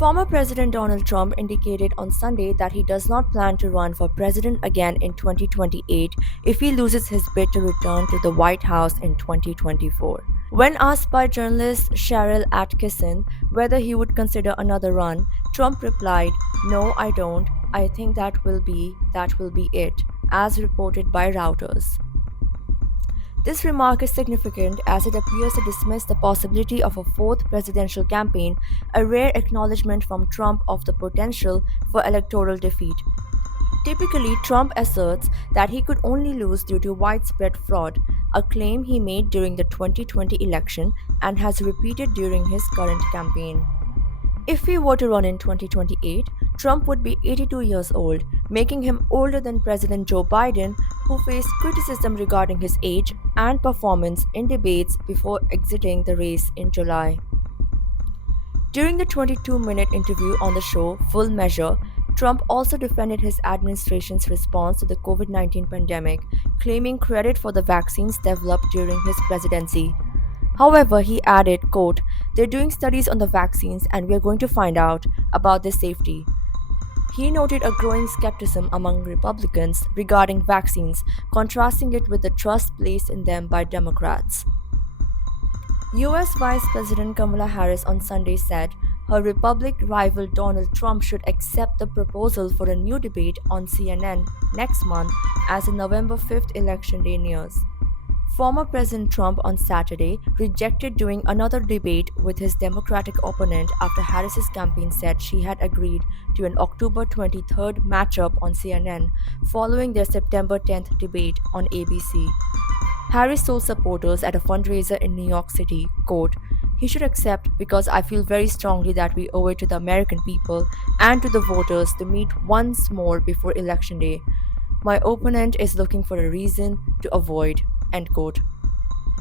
Former President Donald Trump indicated on Sunday that he does not plan to run for president again in 2028 if he loses his bid to return to the White House in 2024. When asked by journalist Cheryl Atkinson whether he would consider another run, Trump replied, "No, I don't. I think that will be it," as reported by Reuters. This remark is significant as it appears to dismiss the possibility of a fourth presidential campaign, a rare acknowledgement from Trump of the potential for electoral defeat. Typically, Trump asserts that he could only lose due to widespread fraud, a claim he made during the 2020 election and has repeated during his current campaign. If he were to run in 2028, Trump would be 82 years old, making him older than President Joe Biden, who faced criticism regarding his age and performance in debates before exiting the race in July. During the 22-minute interview on the show Full Measure, Trump also defended his administration's response to the COVID-19 pandemic, claiming credit for the vaccines developed during his presidency. However, he added, quote, "They're doing studies on the vaccines and we're going to find out about their safety." He noted a growing skepticism among Republicans regarding vaccines, contrasting it with the trust placed in them by Democrats. US Vice President Kamala Harris on Sunday said her Republican rival Donald Trump should accept the proposal for a new debate on CNN next month as the November 5th election day nears. Former President Trump on Saturday rejected doing another debate with his Democratic opponent after Harris's campaign said she had agreed to an October 23rd matchup on CNN following their September 10th debate on ABC. Harris told supporters at a fundraiser in New York City, quote, "He should accept because I feel very strongly that we owe it to the American people and to the voters to meet once more before Election Day. My opponent is looking for a reason to avoid." End quote.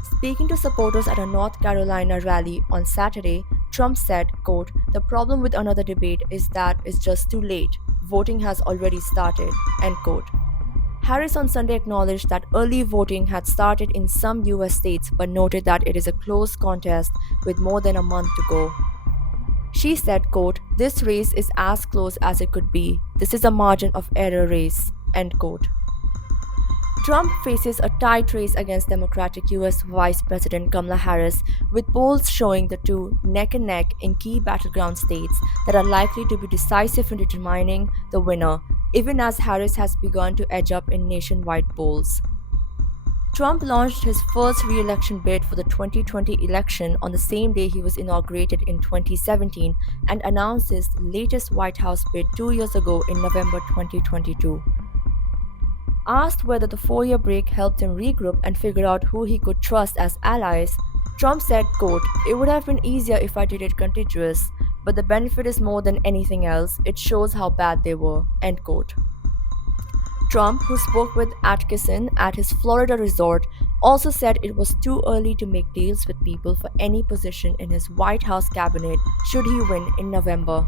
Speaking to supporters at a North Carolina rally on Saturday, Trump said, quote, "The problem with another debate is that it's just too late. Voting has already started." End quote. Harris on Sunday acknowledged that early voting had started in some US states but noted that it is a close contest with more than a month to go. She said, quote, "This race is as close as it could be. This is a margin of error race." End quote. Trump faces a tight race against Democratic US Vice President Kamala Harris, with polls showing the two neck and neck in key battleground states that are likely to be decisive in determining the winner, even as Harris has begun to edge up in nationwide polls. Trump launched his first re-election bid for the 2020 election on the same day he was inaugurated in 2017 and announced his latest White House bid 2 years ago in November 2022. Asked whether the 4-year break helped him regroup and figure out who he could trust as allies, Trump said, quote, "It would have been easier if I did it contiguous, but the benefit is more than anything else. It shows how bad they were." End quote. Trump, who spoke with Atkinson at his Florida resort, also said it was too early to make deals with people for any position in his White House cabinet should he win in November.